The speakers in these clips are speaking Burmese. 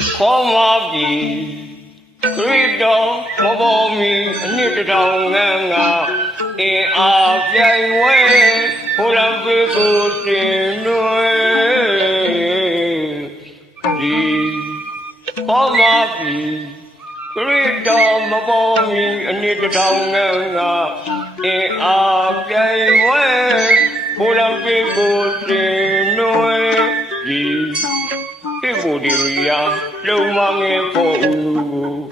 ခေါ်မှာပြီခရစ်တော်မပေါ်မီအနှစ်တစ်ထောင်ငန်းငါအင်းအားပြိုင်ဝဲဟိုလံပြေကိုတင်နွေဒီခေါ်မှာပြီခရစ်တော်မပေါ်မီအနှစ်တစ်ထောင်ငန်းငါအင်းအားပြိုင်ဝဲဟိုလံပြေကိုတင် ကိုဒီရီယာလုံမငယ်ဖို့ဦး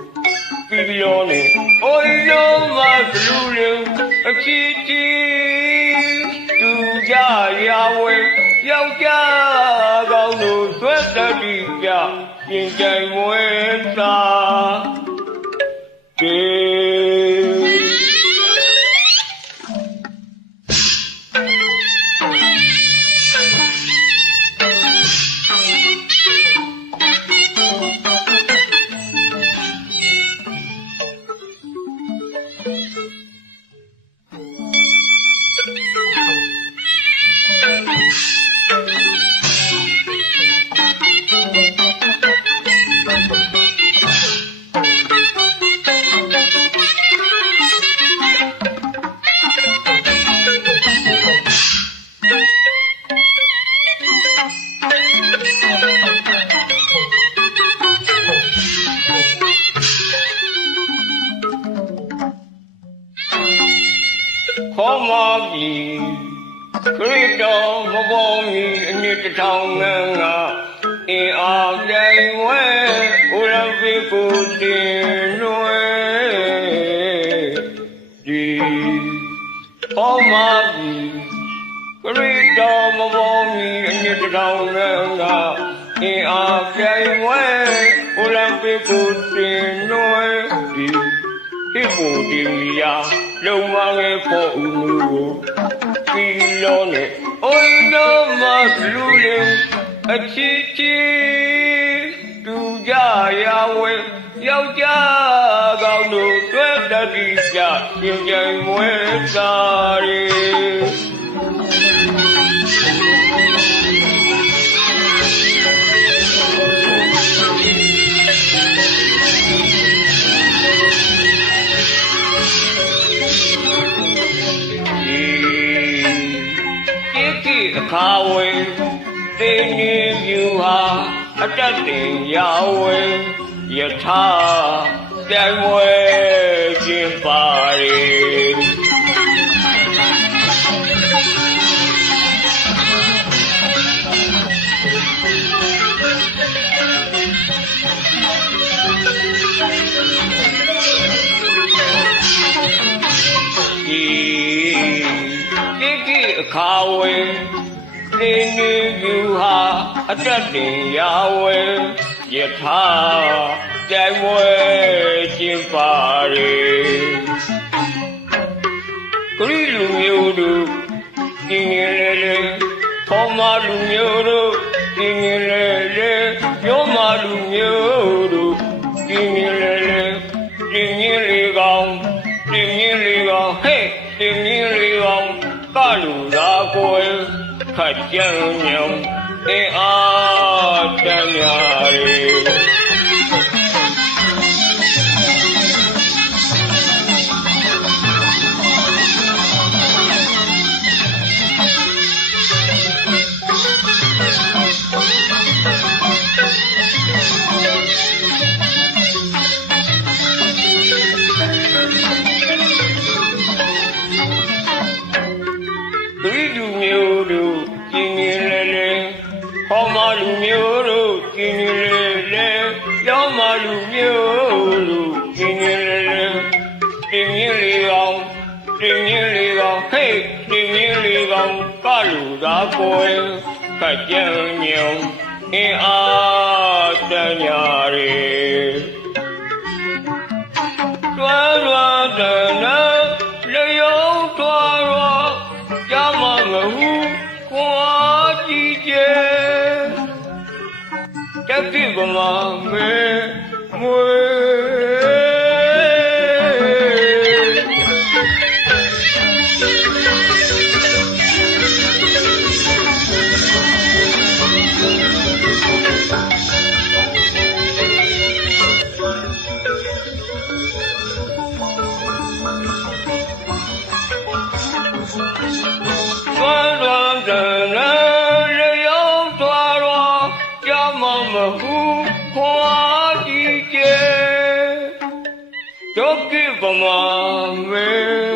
ပြီးပြောနေအိုယိုမဘလူးလူအချီချီသူကြရာဝဲယောက်ျားကောင်းတို့သွက်တတိပြပြင်ကြိုင်မွေးသာကေ ခေါ်မာပြီခရစ်တော်မပေါ်မီအနှစ်တစ်ထောင်ငန်းကအင်အားပြိုင်ဝဲဥရပိကိုတင်နွယ်ဒီခေါ်မာပြီခရစ်တော်မပေါ်မီအနှစ်တစ်ထောင်ငန်းကအင်အားပြိုင်ဝဲဥရပိကိုတင်နွယ်ဒီ ဟိပုံဒီယာလုံမငယ်ဖို့ဦးမူကိုပြီးလို့နဲ့အိုင်တော်မလူလေအချီချီတူကြရာဝဲယောက်ျားကောင်းတို့တွေ့တတိကြရှင်ကြိမ်မွေးစားရီ အခါဝေတေနေမြူဟာအတတ်တင်ရာဝေယထာပြိုင်ဝဲခြင်းပါရီ ခါဝေတေနေမြူဟာအတတ်တင်ရာဝေယထာပြိုင်ဝဲခြင်းပါရီဂရိလူမျိုးတို့ပြင်းငယ်လေလေဖောမလူမျိုးတို့ပြင်းငယ်လေလေပြောမလူမျိုး ခတ်ကြံ င်ငင်လေကောင်ကျင်ငင်လေကောင်ဟေးကျင်ငင်လေကောင်ကလူသာကိုယ်ကကြံညောင်းအင်းအားတညာရေတွားရွာတနာလျောင်းတွားရွာကြမငဟုခွာကြည့်ကျဲတတိကမမေမွေ mami.